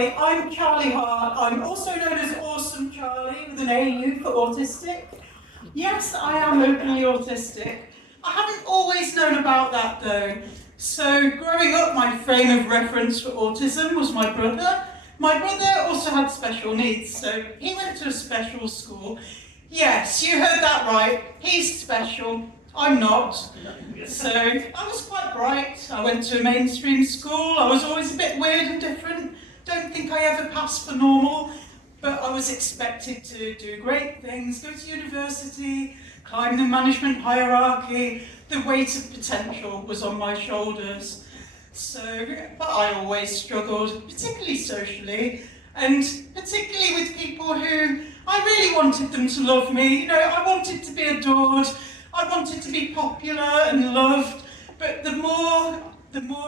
Hi, I'm Charlie Hart. I'm also known as Awesome Charlie with an AU for autistic. Yes, I am openly autistic. I haven't always known about that though. So growing up, my frame of reference for autism was my brother. My brother also had special needs, so he went to a special school. Yes, you heard that right. He's special. I'm not. So I was quite bright. I went to a mainstream school. I was always a bit weird and different. Don't think I ever passed for normal, but I was expected to do great things, go to university, climb the management hierarchy. The weight of potential was on my shoulders. But I always struggled, particularly socially, and particularly with people who I really wanted them to love me. You know, I wanted to be adored. I wanted to be popular and loved, but the more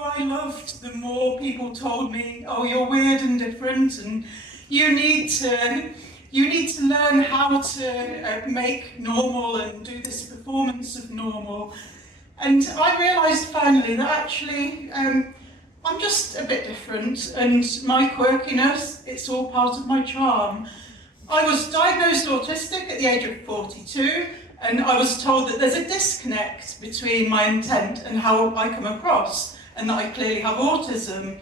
I loved, the more people told me, oh, you're weird and different, and you need to learn how to make normal and do this performance of normal. And I realised finally that actually I'm just a bit different, and my quirkiness, it's all part of my charm. I was diagnosed autistic at the age of 42, and I was told that there's a disconnect between my intent and how I come across, and that I clearly have autism.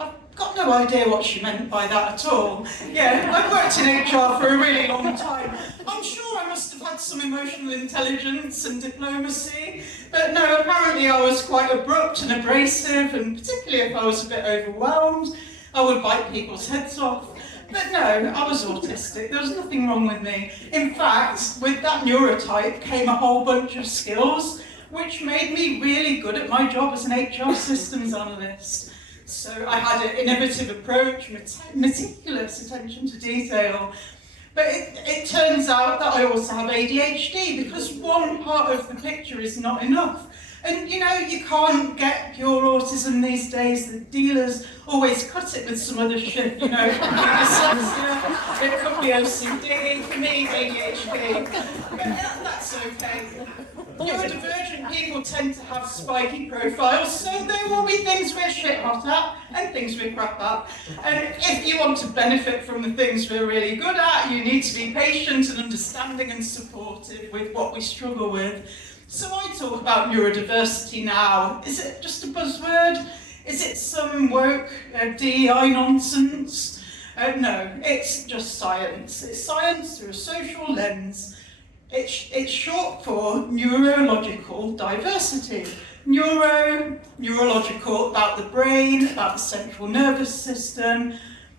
I've got no idea what she meant by that at all. Yeah, I've worked in HR for a really long time. I'm sure I must have had some emotional intelligence and diplomacy, but no, apparently I was quite abrupt and abrasive, and particularly if I was a bit overwhelmed, I would bite people's heads off. But no, I was autistic. There was nothing wrong with me. In fact, with that neurotype came a whole bunch of skills which made me really good at my job as an HR systems analyst. So I had an innovative approach, meticulous attention to detail. But it turns out that I also have ADHD, because one part of the picture is not enough. And you know, you can't get pure autism these days. The dealers always cut it with some other shit, you know. It could be dyslexia, it could be OCD, for me, ADHD. But that's okay. Neurodivergent people tend to have spiky profiles, so there will be things we're shit hot at and things we're crap at. And if you want to benefit from the things we're really good at, you need to be patient and understanding and supportive with what we struggle with. So I talk about neurodiversity now. Is it just a buzzword? Is it some woke DEI nonsense? No, it's just science. It's science through a social lens. It's short for neurological diversity. Neurological, about the brain, about the central nervous system.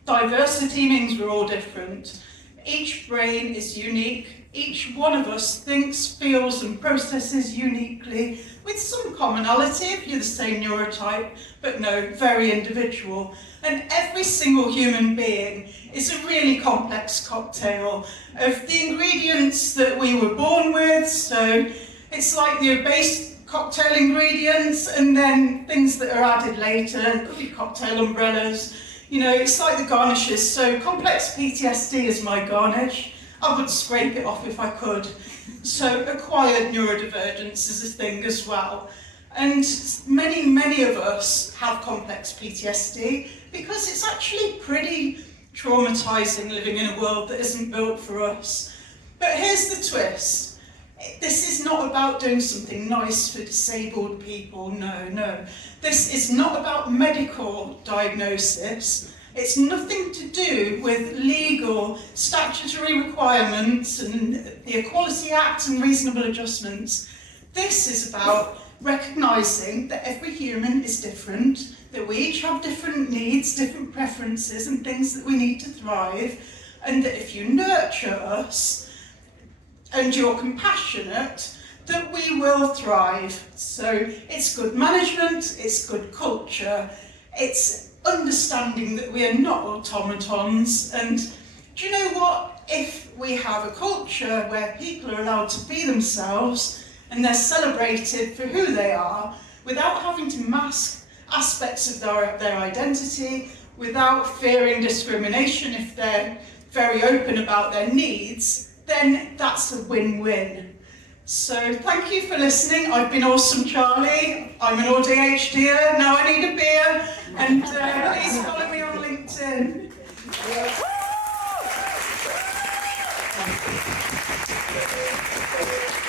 Diversity means we're all different. Each brain is unique. Each one of us thinks, feels and processes uniquely, with some commonality if you're the same neurotype, but no, very individual. And every single human being is a really complex cocktail of the ingredients that we were born with. So it's like the base cocktail ingredients and then things that are added later, cocktail umbrellas. You know, it's like the garnishes. So complex PTSD is my garnish. I would scrape it off if I could. So acquired neurodivergence is a thing as well. And many of us have complex PTSD because it's actually pretty traumatizing living in a world that isn't built for us. But here's the twist. This is not about doing something nice for disabled people, no. This is not about medical diagnosis. It's nothing to do with legal statutory requirements and the Equality Act and reasonable adjustments. This is about recognising that every human is different, that we each have different needs, different preferences and things that we need to thrive, and that if you nurture us and you're compassionate, that we will thrive. So it's good management, it's good culture, it's understanding that we are not automatons. And do you know what? If we have a culture where people are allowed to be themselves and they're celebrated for who they are, without having to mask aspects of their identity, without fearing discrimination if they're very open about their needs, then that's a win-win. So thank you for listening. I've been Awesome Charlie. I'm an ADHDer. Now I need a beer. And please follow me on LinkedIn. Ausome. Yeah.